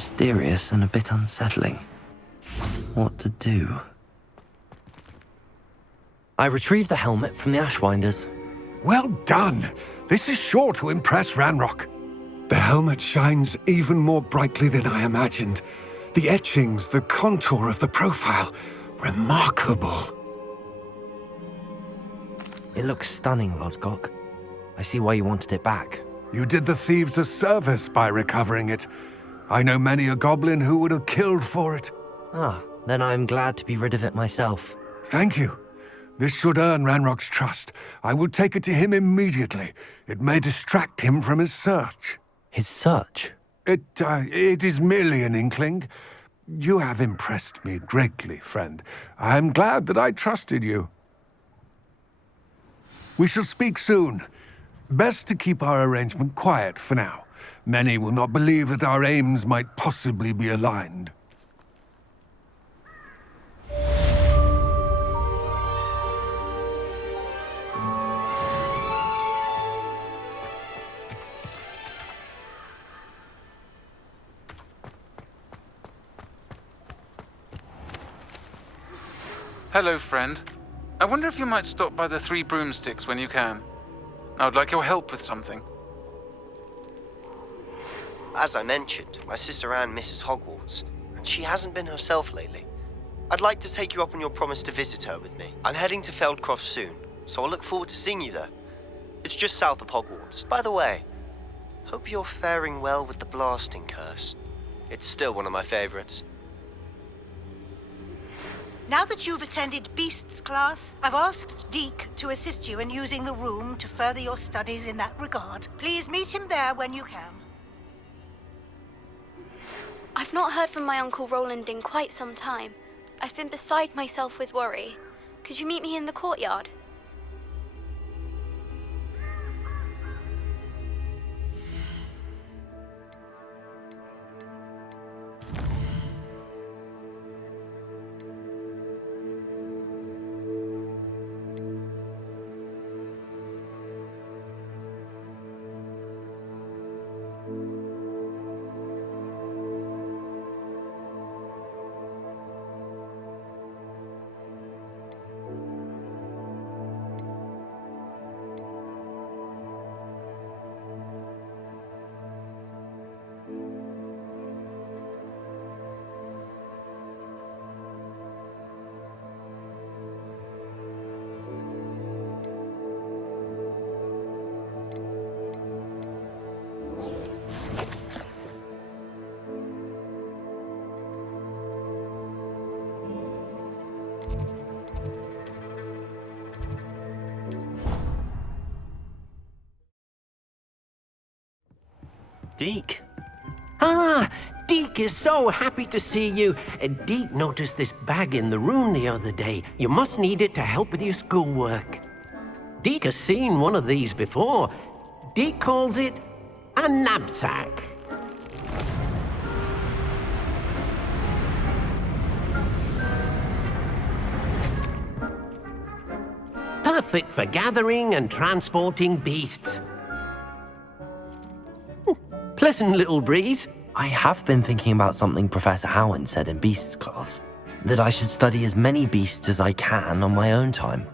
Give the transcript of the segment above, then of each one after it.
mysterious and a bit unsettling. What to do? I retrieved the helmet from the Ashwinders. Well done! This is sure to impress Ranrock. The helmet shines even more brightly than I imagined. The etchings, the contour of the profile, remarkable. It looks stunning, Lodgok. I see why you wanted it back. You did the thieves a service by recovering it. I know many a goblin who would have killed for it. Ah, then I'm glad to be rid of it myself. Thank you. This should earn Ranrock's trust. I will take it to him immediately. It may distract him from his search. His search? It is merely an inkling. You have impressed me greatly, friend. I am glad that I trusted you. We shall speak soon. Best to keep our arrangement quiet for now. Many will not believe that our aims might possibly be aligned. Hello, friend. I wonder if you might stop by the Three Broomsticks when you can. I would like your help with something. As I mentioned, my sister Anne misses Hogwarts, and she hasn't been herself lately. I'd like to take you up on your promise to visit her with me. I'm heading to Feldcroft soon, so I'll look forward to seeing you there. It's just south of Hogwarts. By the way, hope you're faring well with the blasting curse. It's still one of my favorites. Now that you've attended Beasts class, I've asked Deke to assist you in using the room to further your studies in that regard. Please meet him there when you can. I've not heard from my Uncle Roland in quite some time. I've been beside myself with worry. Could you meet me in the courtyard? Deke? Ah, Deke is so happy to see you. Deke noticed this bag in the room the other day. You must need it to help with your schoolwork. Deke has seen one of these before. Deke calls it a knapsack. Perfect for gathering and transporting beasts. Pleasant little breeze. I have been thinking about something Professor Howard said in Beasts class, that I should study as many beasts as I can on my own time.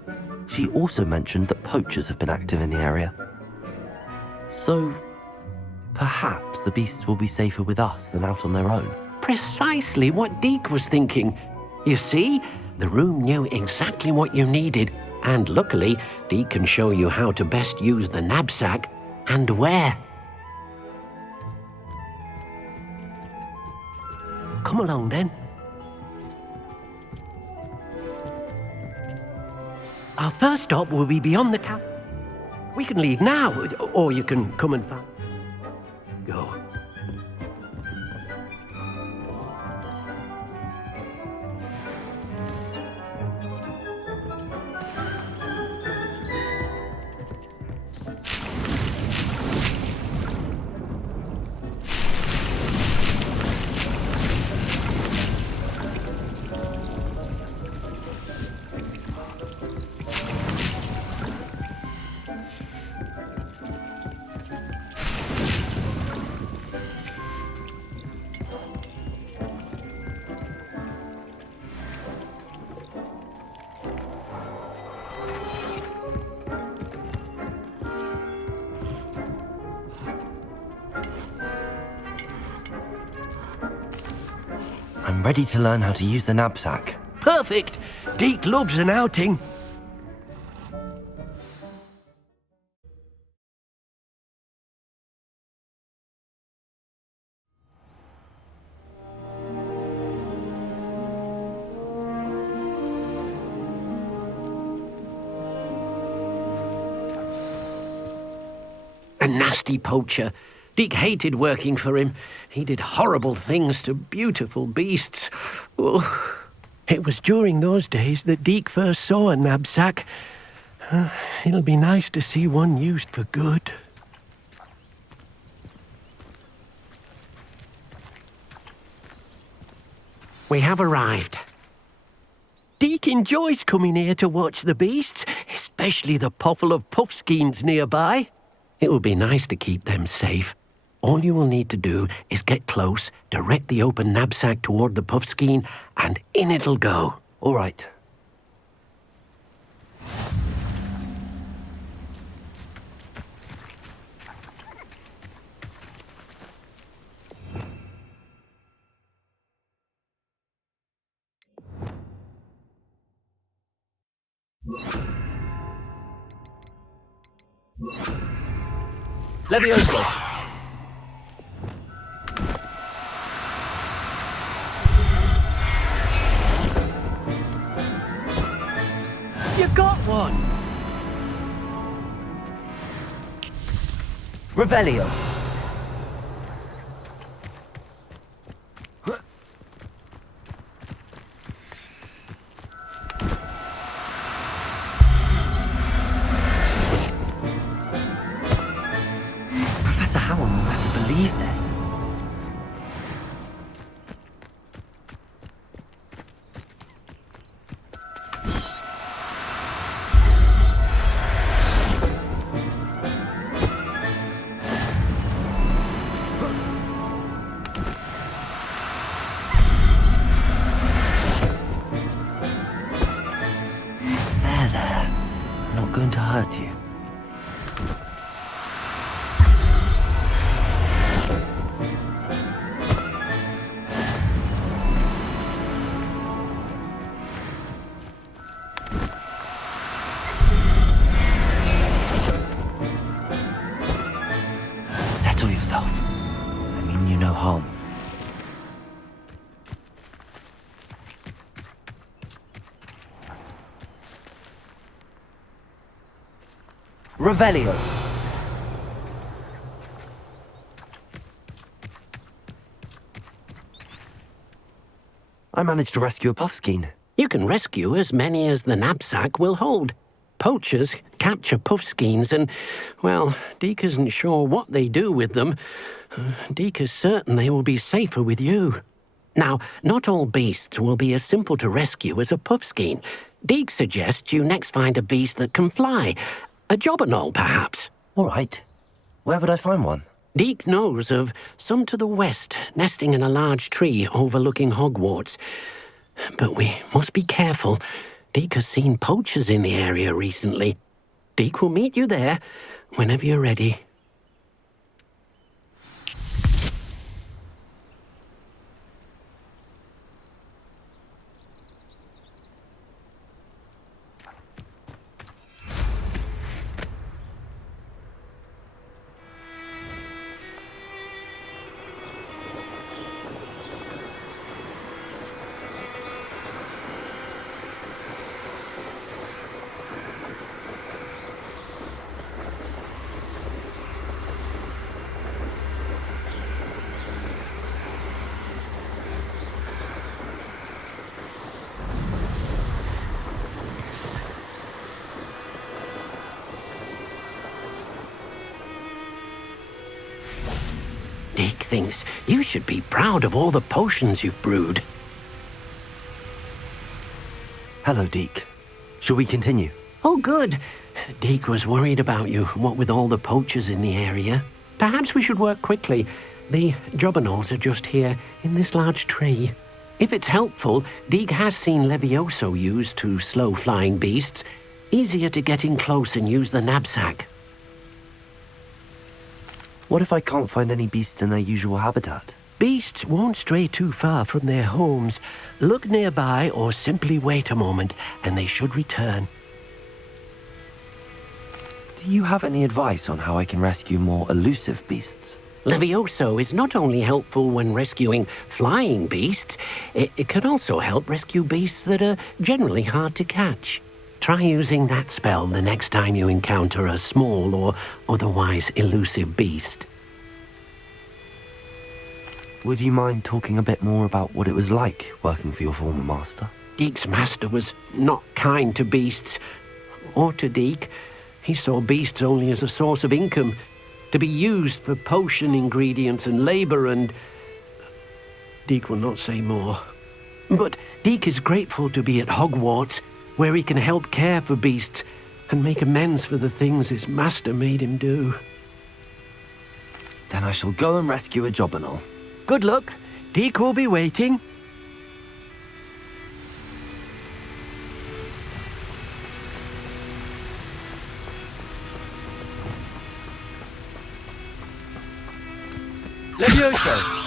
She also mentioned that poachers have been active in the area. So, perhaps the beasts will be safer with us than out on their own. Precisely what Deke was thinking. You see, the room knew exactly what you needed, and luckily, Deke can show you how to best use the knapsack and where. Come along, then. Our first stop will be beyond the camp. We can leave now, or you can come and find. Go. ready to learn how to use the knapsack. Perfect! Deke loves an outing. A nasty poacher. Deke hated working for him. He did horrible things to beautiful beasts. Oh. It was during those days that Deke first saw a knapsack. It'll be nice to see one used for good. We have arrived. Deke enjoys coming here to watch the beasts, especially the potful of puffskeins nearby. It will be nice to keep them safe. All you will need to do is get close, direct the open knapsack toward the puffskein, and in it'll go. All right. Levioso! You got one! Revelio! Professor Howard will never believe this. There. I'm not going to hurt you. Settle yourself. I mean you no harm. Revelio. I managed to rescue a puffskein. You can rescue as many as the knapsack will hold. Poachers capture puffskeins and, well, Deke isn't sure what they do with them. Deke is certain they will be safer with you. Now, not all beasts will be as simple to rescue as a puffskein. Deke suggests you next find a beast that can fly. A jobberknoll, perhaps. All right. Where would I find one? Deke knows of some to the west, nesting in a large tree overlooking Hogwarts. But we must be careful. Deke has seen poachers in the area recently. Deke will meet you there whenever you're ready. Deke thinks you should be proud of all the potions you've brewed. Hello, Deke. Shall we continue? Oh, good. Deke was worried about you, what with all the poachers in the area. Perhaps we should work quickly. The jobberknolls are just here, in this large tree. If it's helpful, Deke has seen Levioso used to slow flying beasts. Easier to get in close and use the knapsack. What if I can't find any beasts in their usual habitat? Beasts won't stray too far from their homes. Look nearby or simply wait a moment, and they should return. Do you have any advice on how I can rescue more elusive beasts? Levioso is not only helpful when rescuing flying beasts, it can also help rescue beasts that are generally hard to catch. Try using that spell the next time you encounter a small or otherwise elusive beast. Would you mind talking a bit more about what it was like working for your former master? Deek's master was not kind to beasts, or to Deek. He saw beasts only as a source of income, to be used for potion ingredients and labor, and Deek will not say more. But Deek is grateful to be at Hogwarts, where he can help care for beasts and make amends for the things his master made him do. Then I shall go and rescue a job and all. Good luck. Deek will be waiting. Levioso!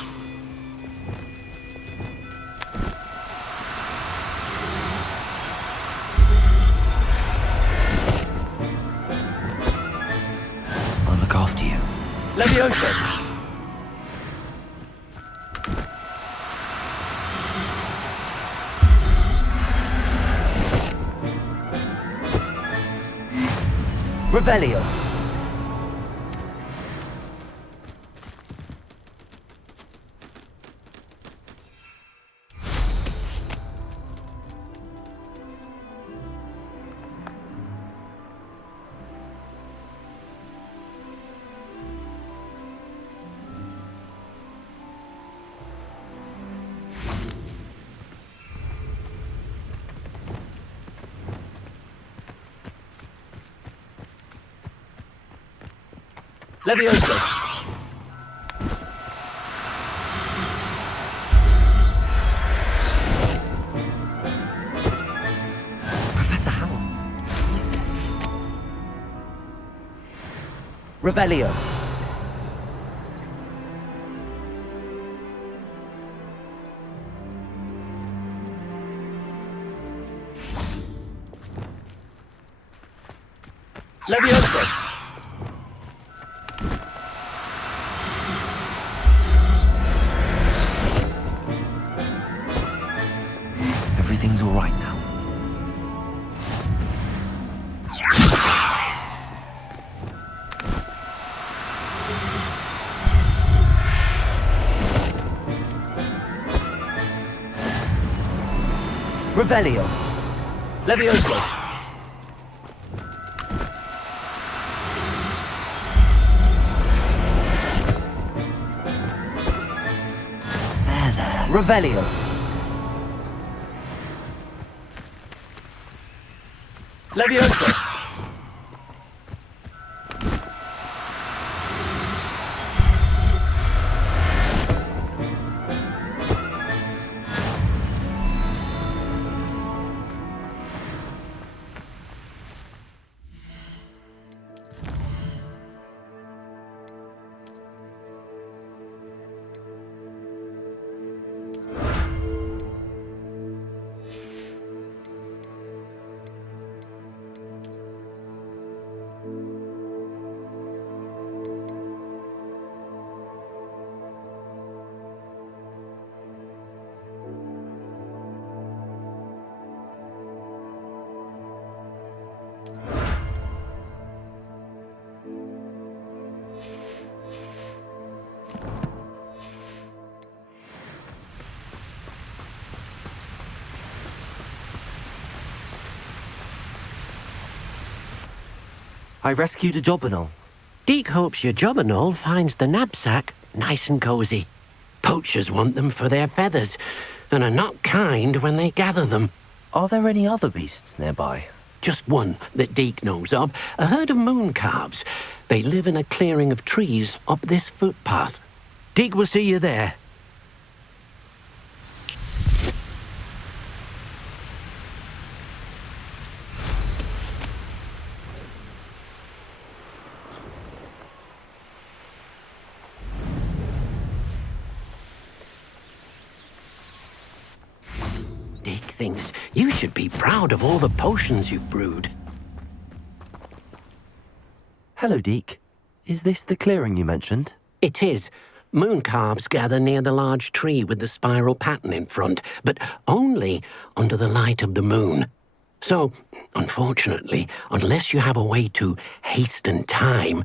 I'll look after you. Levioso! Revelio! Levioso! Professor Howell, like this. Revelio. Levioso! Everything's all right now. Revelio. Levioso. There. Revelio. Levioso! I rescued a job and all. Deek hopes your job and all finds the knapsack nice and cozy. Poachers want them for their feathers, and are not kind when they gather them. Are there any other beasts nearby? Just one that Deek knows of, a herd of moon calves. They live in a clearing of trees up this footpath. Deek will see you there. Dick thinks you should be proud of all the potions you've brewed. Hello, Deke. Is this the clearing you mentioned? It is. Moon calves gather near the large tree with the spiral pattern in front, but only under the light of the moon. So, unfortunately, unless you have a way to hasten time,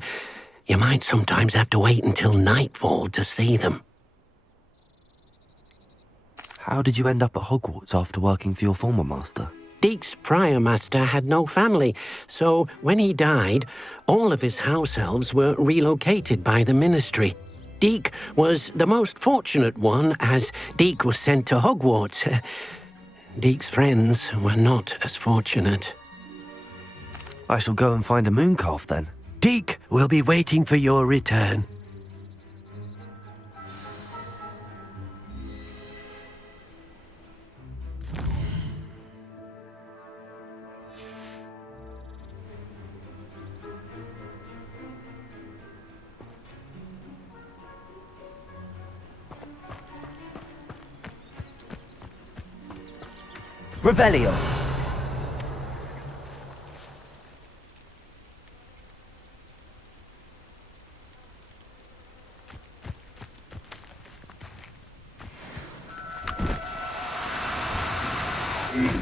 you might sometimes have to wait until nightfall to see them. How did you end up at Hogwarts after working for your former master? Deke's prior master had no family, so when he died, all of his house elves were relocated by the ministry. Deke was the most fortunate one, as Deke was sent to Hogwarts. Deke's friends were not as fortunate. I shall go and find a moon calf then. Deke will be waiting for your return. Revelio!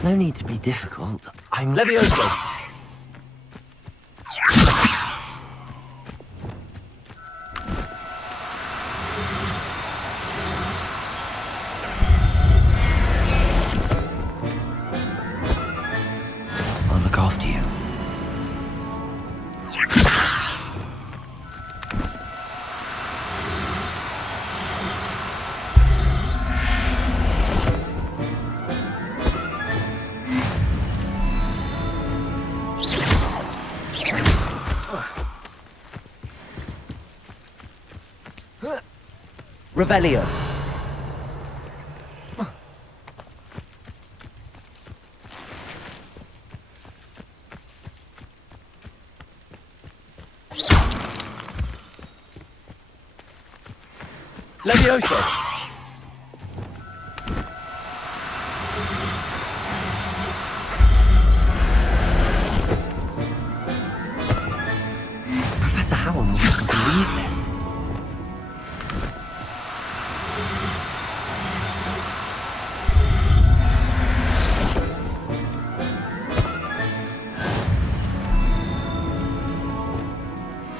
No need to be difficult. I'm Levioso! I'll look after you. Revelio. Levioso. Professor Howell will never believe this.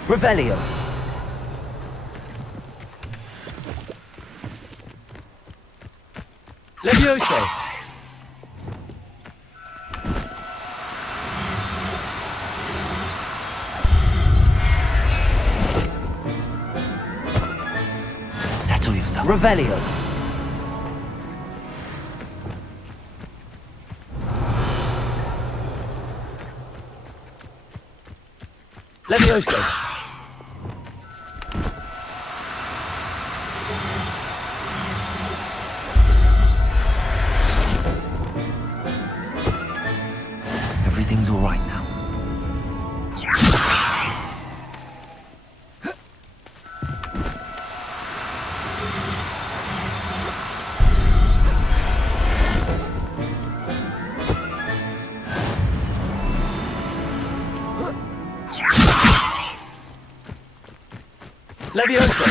Revelio. Levioso. Settle yourself. Revelio. Levioso. Everything's all right now. Levioso.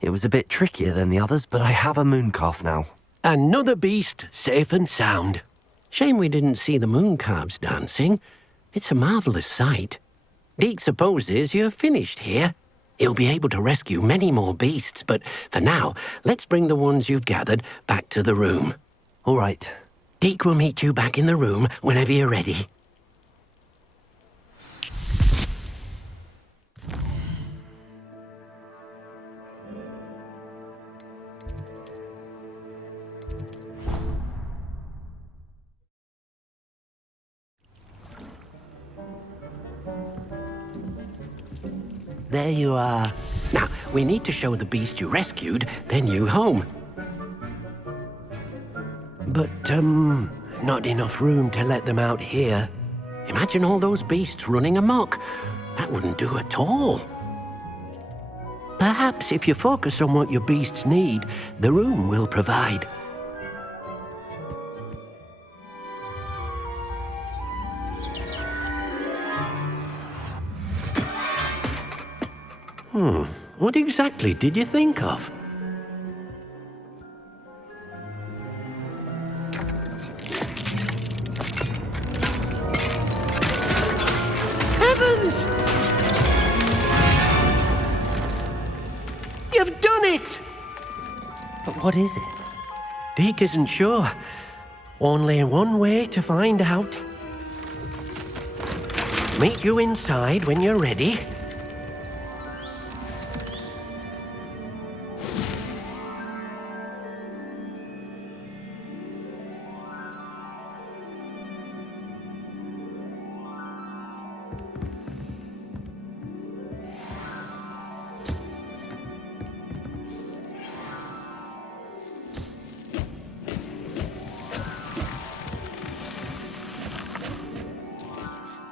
It was a bit trickier than the others, but I have a moon calf now. Another beast, safe and sound. Shame we didn't see the moon calves dancing. It's a marvelous sight. Deke supposes you're finished here. He'll be able to rescue many more beasts, but for now, let's bring the ones you've gathered back to the room. All right. Deke will meet you back in the room whenever you're ready. There you are. Now, we need to show the beast you rescued their new home. But, not enough room to let them out here. Imagine all those beasts running amok. That wouldn't do at all. Perhaps if you focus on what your beasts need, the room will provide. What exactly did you think of? Heavens! You've done it! But what is it? Deke isn't sure. Only one way to find out. Meet you inside when you're ready.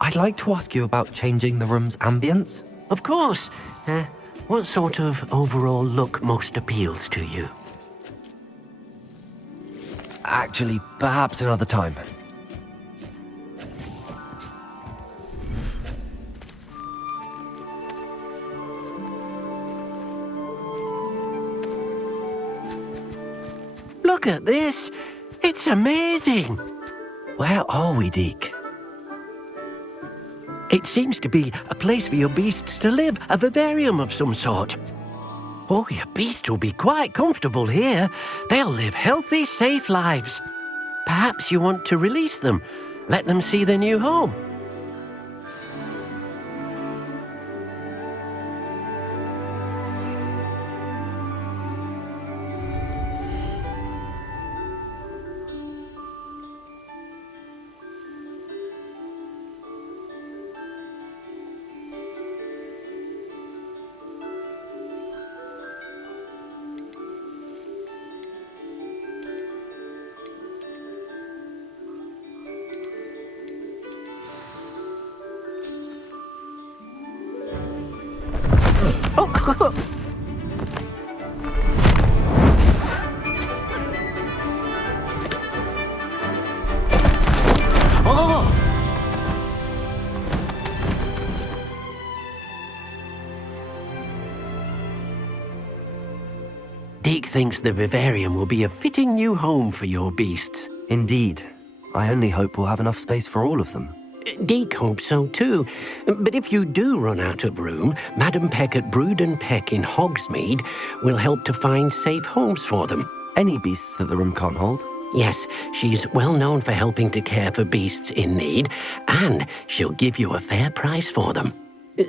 I'd like to ask you about changing the room's ambience. Of course. What sort of overall look most appeals to you? Actually, perhaps another time. Look at this! It's amazing! Where are we, Deke? It seems to be a place for your beasts to live, a vivarium of some sort. Oh, your beasts will be quite comfortable here. They'll live healthy, safe lives. Perhaps you want to release them, let them see their new home. Oh! Deke thinks the vivarium will be a fitting new home for your beasts. Indeed. I only hope we'll have enough space for all of them. Deke hopes so too. But if you do run out of room, Madam Peck at Brood and Peck in Hogsmeade will help to find safe homes for them. Any beasts that the room can't hold? Yes, she's well known for helping to care for beasts in need, and she'll give you a fair price for them.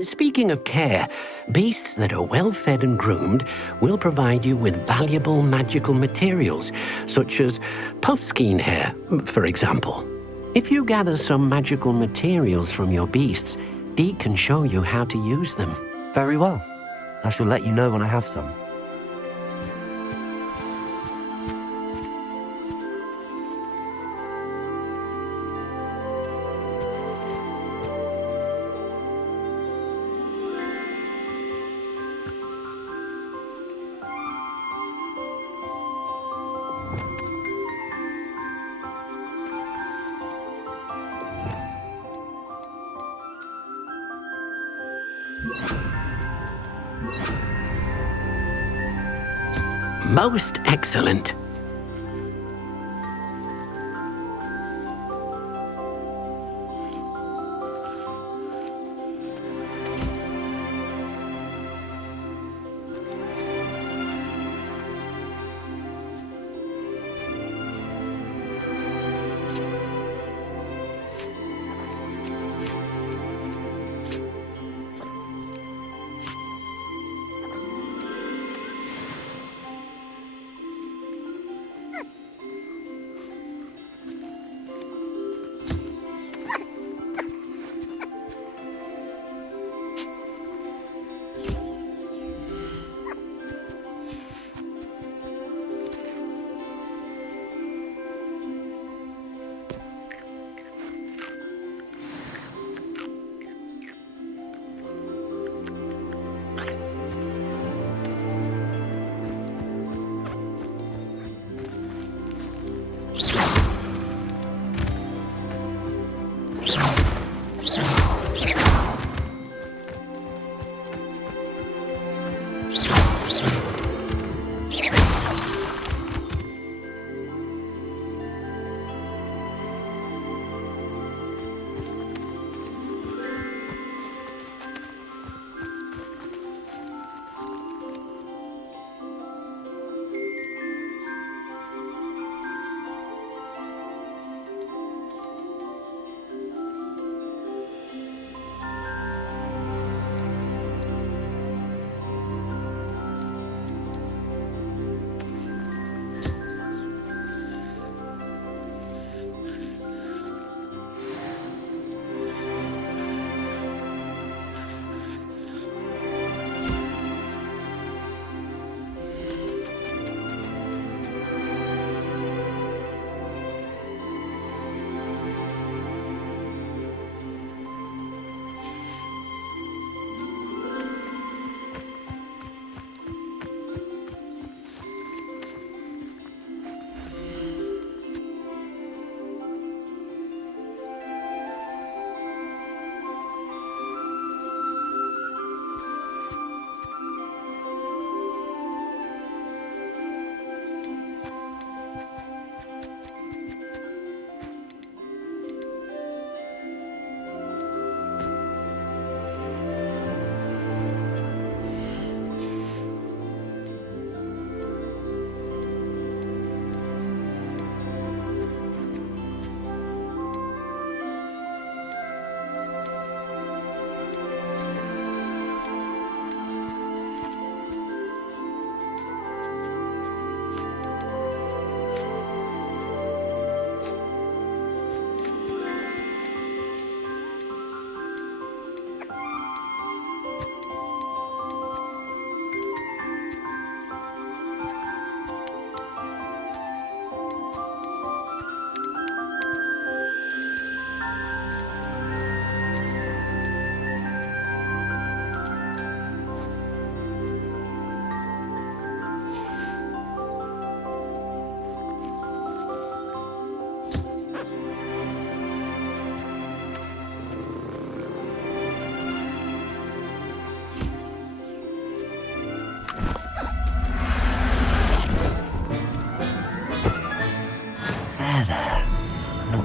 Speaking of care, beasts that are well fed and groomed will provide you with valuable magical materials, such as puffskein hair, for example. If you gather some magical materials from your beasts, Deke can show you how to use them. Very well. I shall let you know when I have some. Most excellent.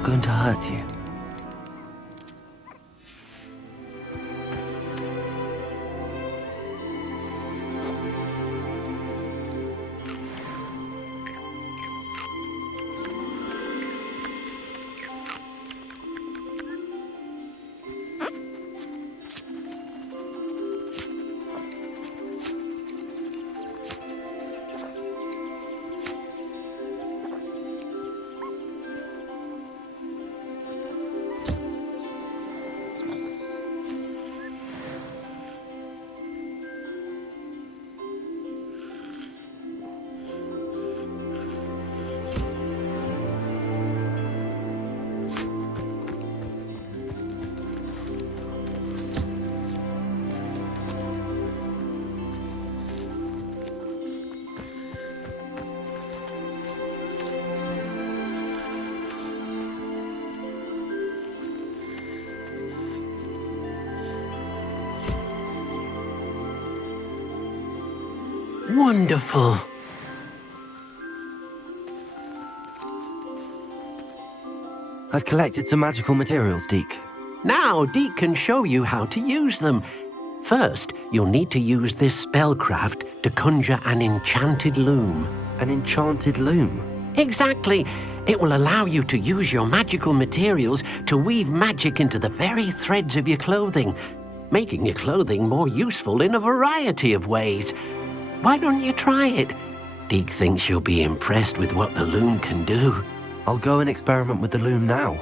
Going to hurt you. Wonderful. I've collected some magical materials, Deke. Now Deke can show you how to use them. First, you'll need to use this spellcraft to conjure an enchanted loom. An enchanted loom? Exactly. It will allow you to use your magical materials to weave magic into the very threads of your clothing, making your clothing more useful in a variety of ways. Why don't you try it? Deke thinks you'll be impressed with what the loom can do. I'll go and experiment with the loom now.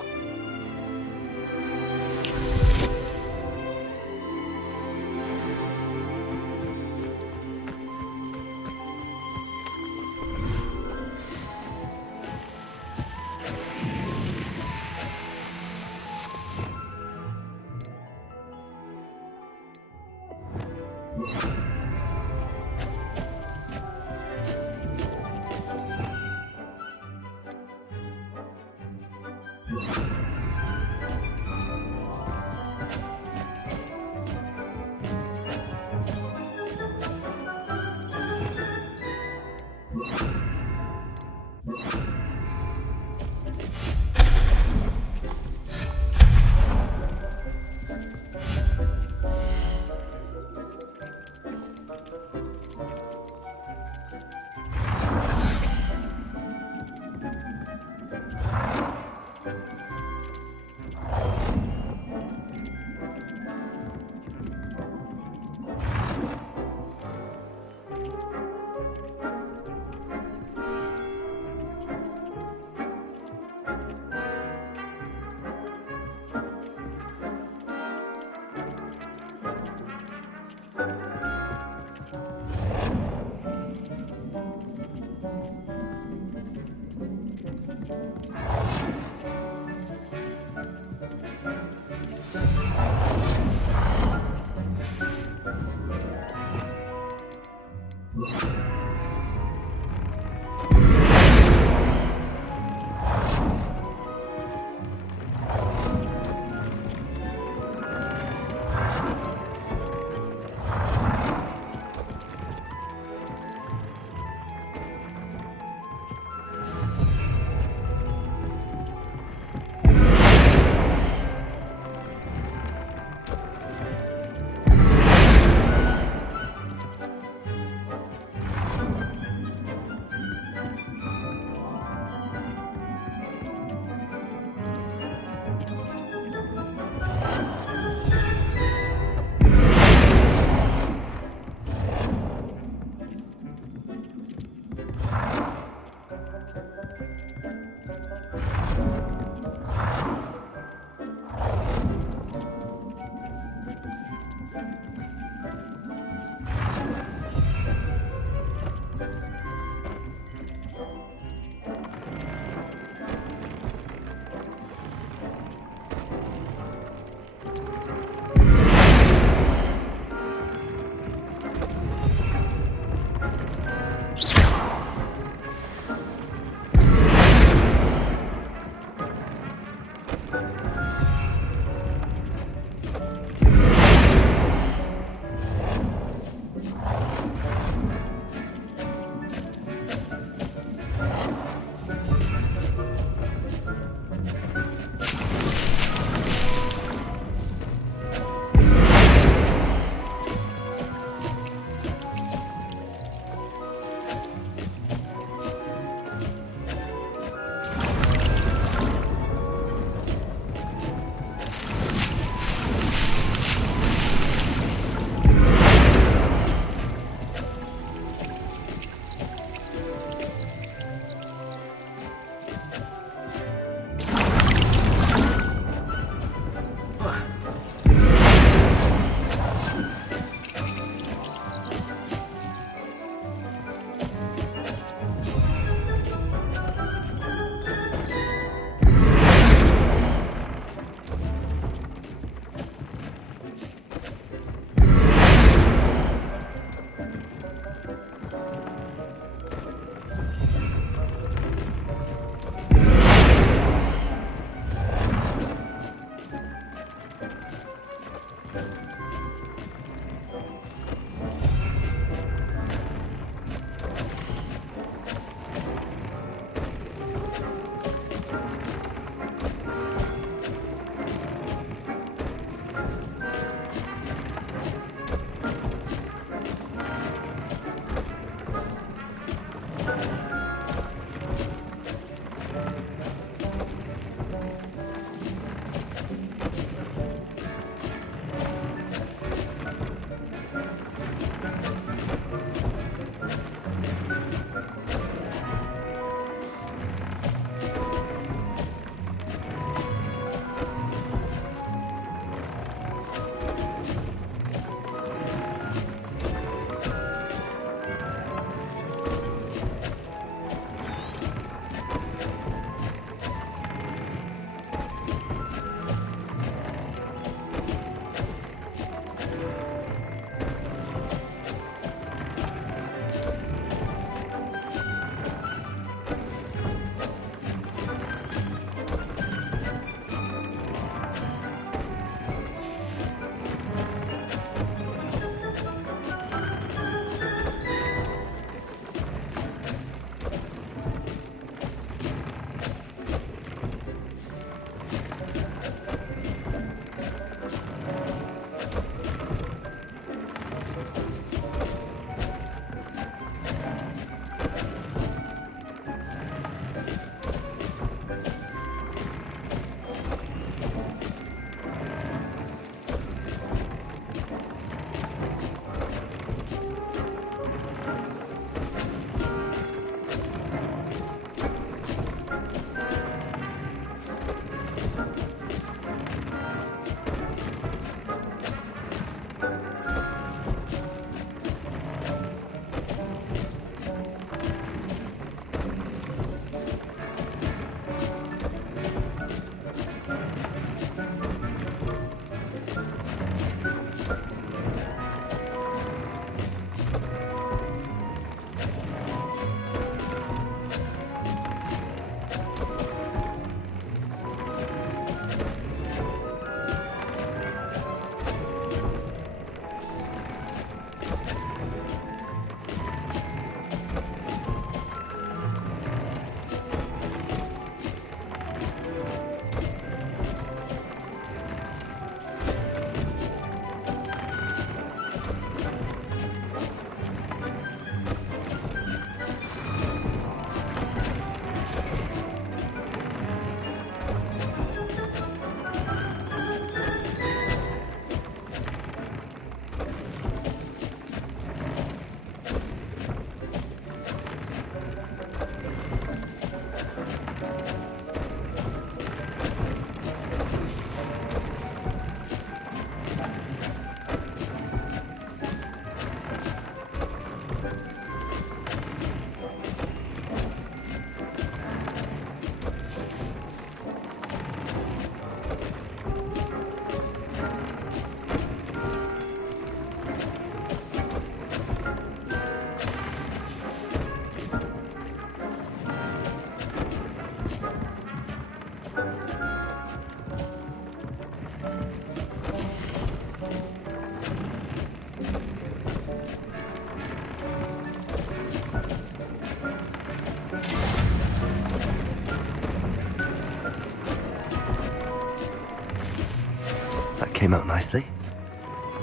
came out nicely.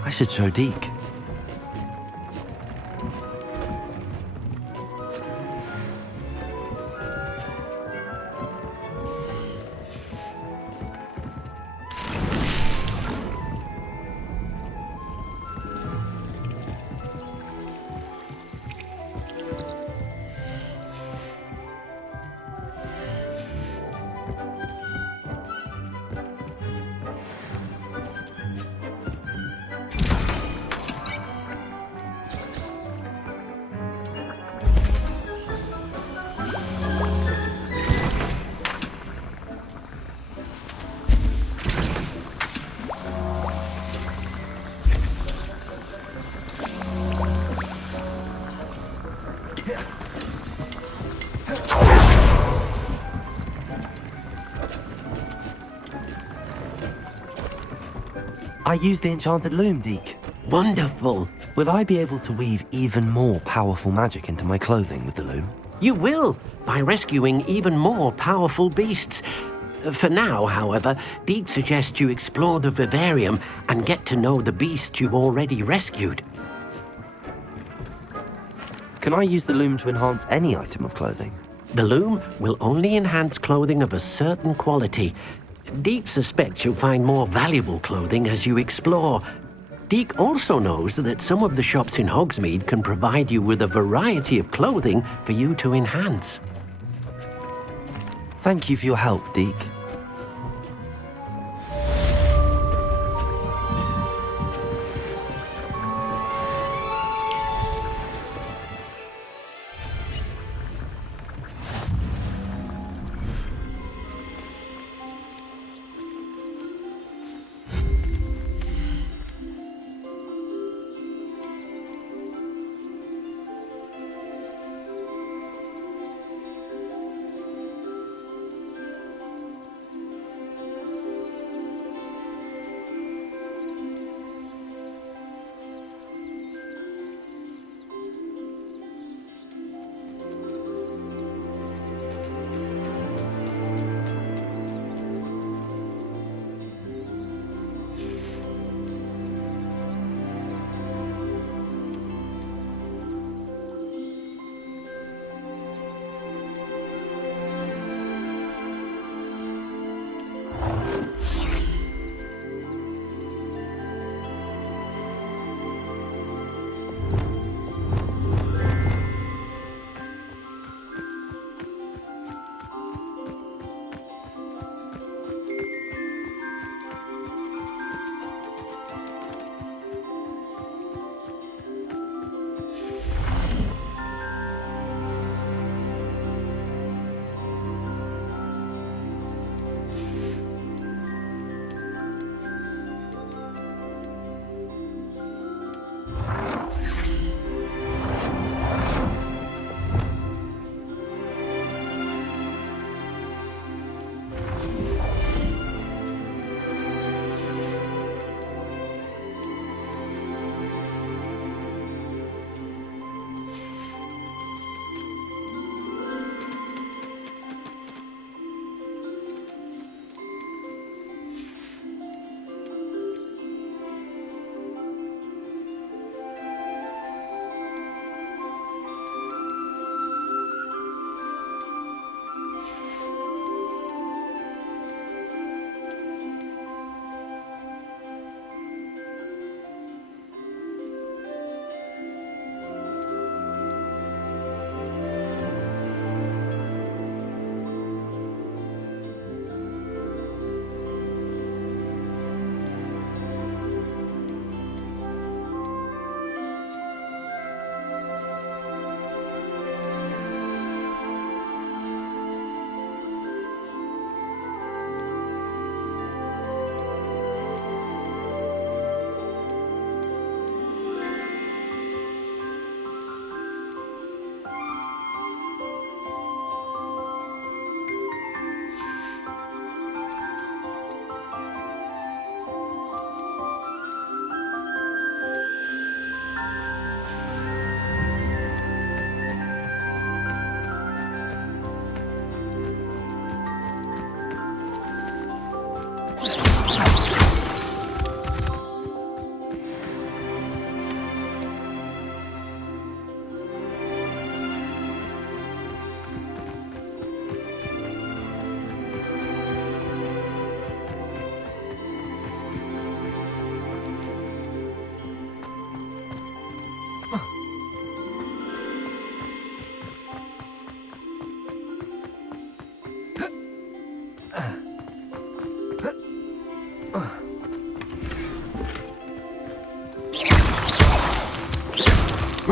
I should show Deke. I used the enchanted loom, Deke. Wonderful. Will I be able to weave even more powerful magic into my clothing with the loom? You will, by rescuing even more powerful beasts. For now, however, Deke suggests you explore the vivarium and get to know the beasts you've already rescued. Can I use the loom to enhance any item of clothing? The loom will only enhance clothing of a certain quality. Deke suspects you'll find more valuable clothing as you explore. Deke also knows that some of the shops in Hogsmeade can provide you with a variety of clothing for you to enhance. Thank you for your help, Deke.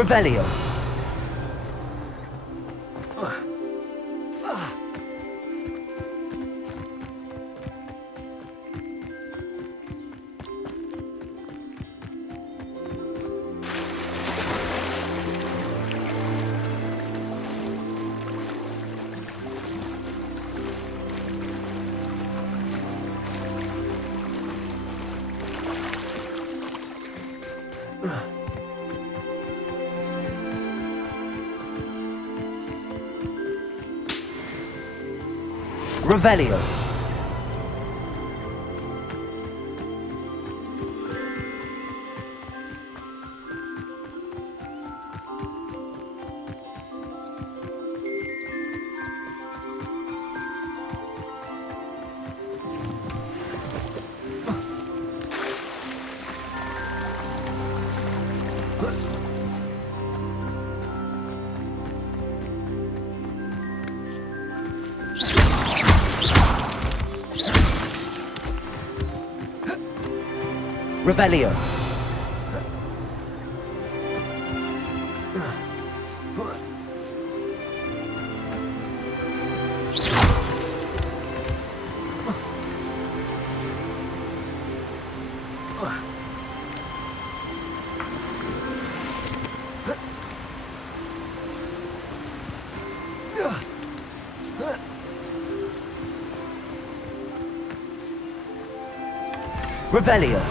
Revelio. Revelio. Revelio. Revelio.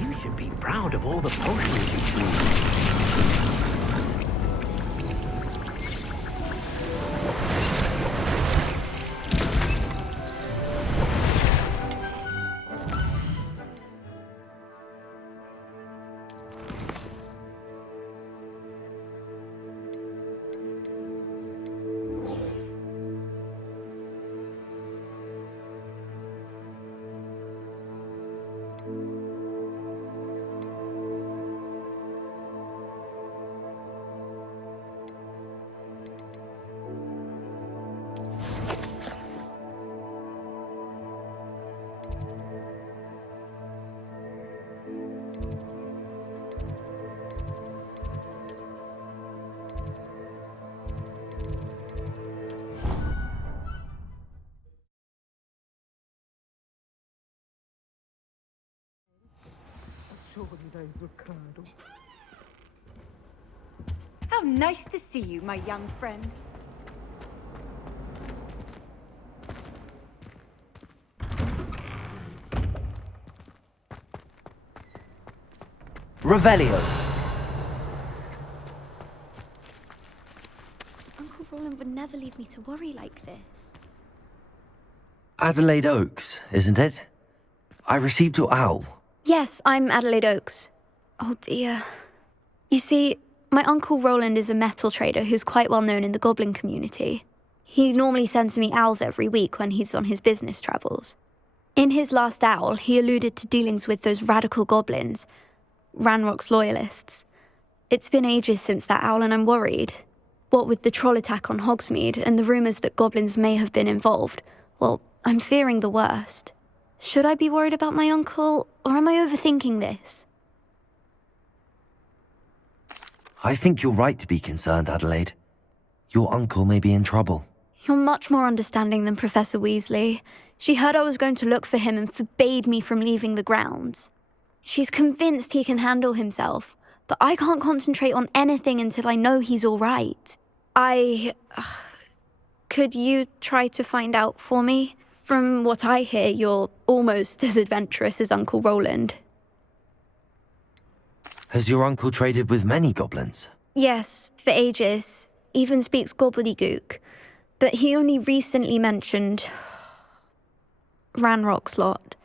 You should be proud of all the potions you've seen. How nice to see you, my young friend. Revelio. Uncle Roland would never leave me to worry like this. Adelaide Oaks, isn't it? I received your owl. Yes, I'm Adelaide Oaks. Oh dear. You see, my Uncle Roland is a metal trader who's quite well known in the goblin community. He normally sends me owls every week when he's on his business travels. In his last owl, he alluded to dealings with those radical goblins, Ranrock's loyalists. It's been ages since that owl and I'm worried. What with the troll attack on Hogsmeade and the rumours that goblins may have been involved, well, I'm fearing the worst. Should I be worried about my uncle, or am I overthinking this? I think you're right to be concerned, Adelaide. Your uncle may be in trouble. You're much more understanding than Professor Weasley. She heard I was going to look for him and forbade me from leaving the grounds. She's convinced he can handle himself, but I can't concentrate on anything until I know he's all right. Could you try to find out for me? From what I hear, you're almost as adventurous as Uncle Roland. Has your uncle traded with many goblins? Yes, for ages. Even speaks gobbledygook. But he only recently mentioned Ranrock's lot,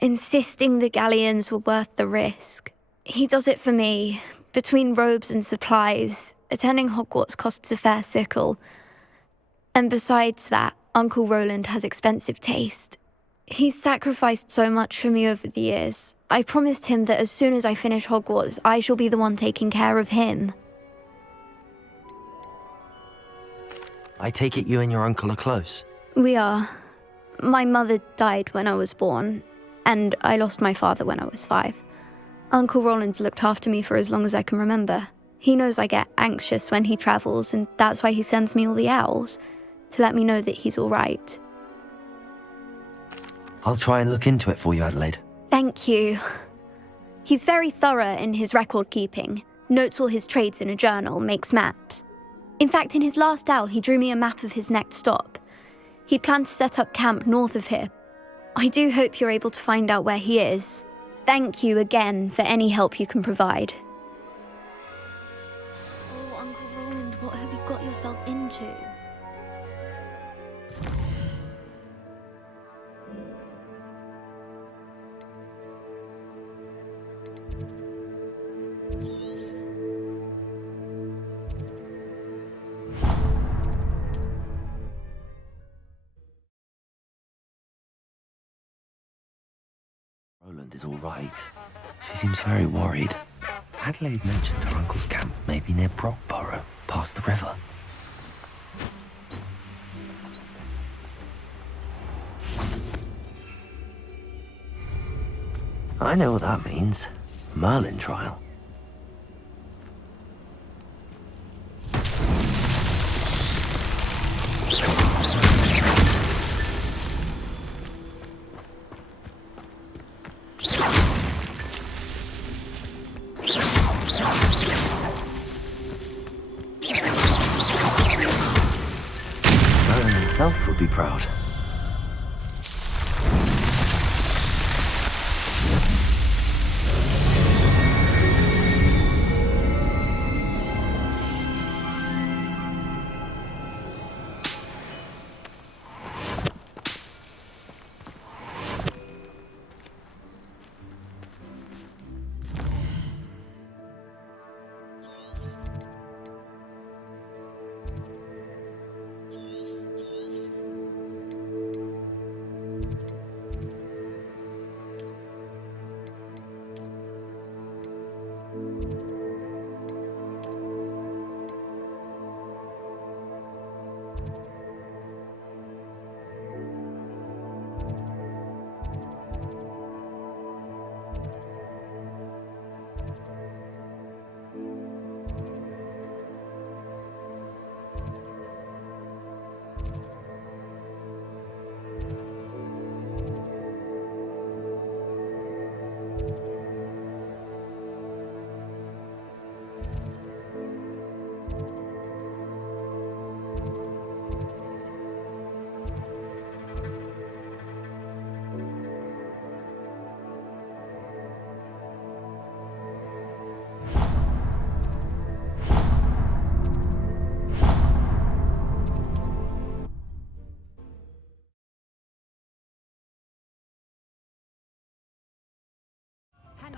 insisting the galleons were worth the risk. He does it for me. Between robes and supplies, attending Hogwarts costs a fair sickle. And besides that, Uncle Roland has expensive taste. He's sacrificed so much for me over the years. I promised him that as soon as I finish Hogwarts, I shall be the one taking care of him. I take it you and your uncle are close. We are. My mother died when I was born, and I lost my father when I was 5. Uncle Roland's looked after me for as long as I can remember. He knows I get anxious when he travels, and that's why he sends me all the owls, to let me know that he's all right. I'll try and look into it for you, Adelaide. Thank you. He's very thorough in his record keeping, notes all his trades in a journal, makes maps. In fact, in his last owl, he drew me a map of his next stop. He'd planned to set up camp north of here. I do hope you're able to find out where he is. Thank you again for any help you can provide. Oh, Uncle Roland, what have you got yourself into? Roland is all right. She seems very worried. Adelaide mentioned her uncle's camp may be near Brockborough, past the river. I know what that means. Merlin trial. Merlin himself would be proud.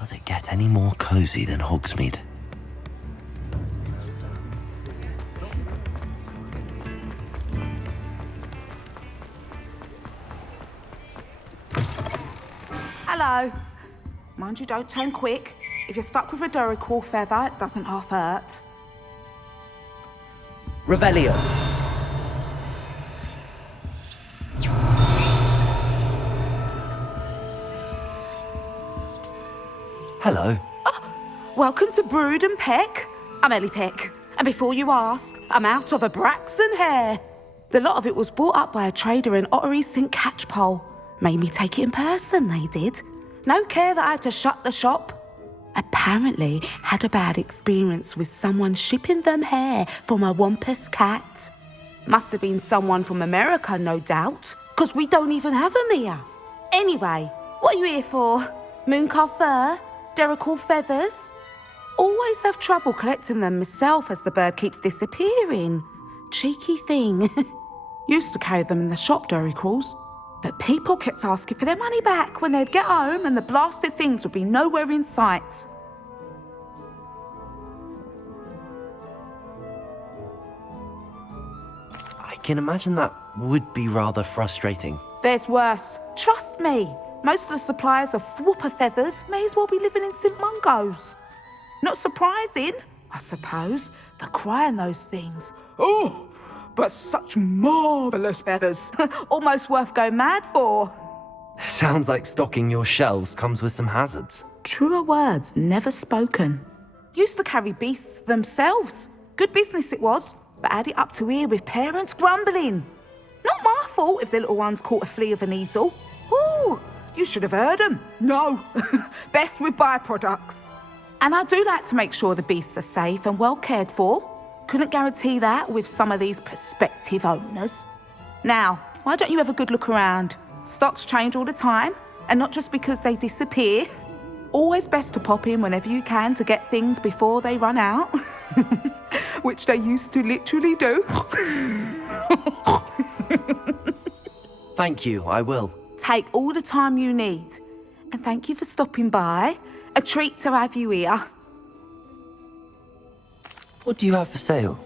Does it get any more cozy than Hogsmeade? Hello. Mind you, don't turn quick. If you're stuck with a Duracell feather, it doesn't half hurt. Revelio. Hello. Welcome to Brood and Peck. I'm Ellie Peck, and before you ask, I'm out of a Braxton hair. The lot of it was bought up by a trader in Ottery St. Catchpole. Made me take it in person, they did. No care that I had to shut the shop. Apparently had a bad experience with someone shipping them hair for my Wampus cat. Must have been someone from America, no doubt, because we don't even have them here. Anyway, what are you here for? Mooncarved fur? Derrickle feathers? Always have trouble collecting them myself as the bird keeps disappearing. Cheeky thing. Used to carry them in the shop, Derricles. But people kept asking for their money back when they'd get home and the blasted things would be nowhere in sight. I can imagine that would be rather frustrating. There's worse. Trust me. Most of the suppliers of whooper feathers may as well be living in St. Mungo's. Not surprising, I suppose, the cry in those things. Oh, but such marvellous feathers. Almost worth going mad for. Sounds like stocking your shelves comes with some hazards. Truer words never spoken. Used to carry beasts themselves. Good business it was, but had it up to here with parents grumbling. Not my fault if the little ones caught a flea of an easel. Ooh, you should have heard them. No, best with byproducts. And I do like to make sure the beasts are safe and well cared for. Couldn't guarantee that with some of these prospective owners. Now, why don't you have a good look around? Stocks change all the time, and not just because they disappear. Always best to pop in whenever you can to get things before they run out. Which they used to literally do. Thank you, I will. Take all the time you need. And thank you for stopping by. A treat to have you here. What do you have for sale?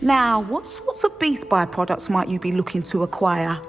Now, what sorts of beast byproducts might you be looking to acquire?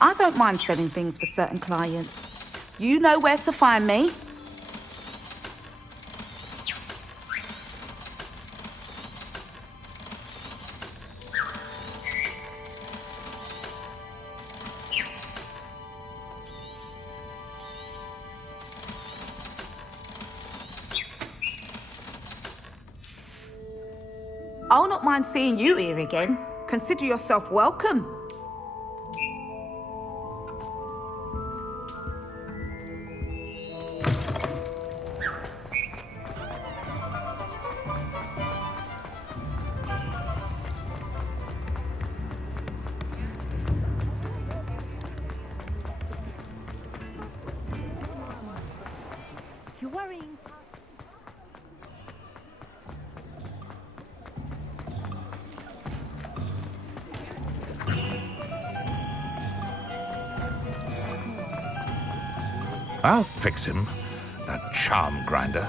I don't mind selling things for certain clients. You know where to find me. I'll not mind seeing you here again. Consider yourself welcome. You're worrying. I'll fix him, that charm grinder.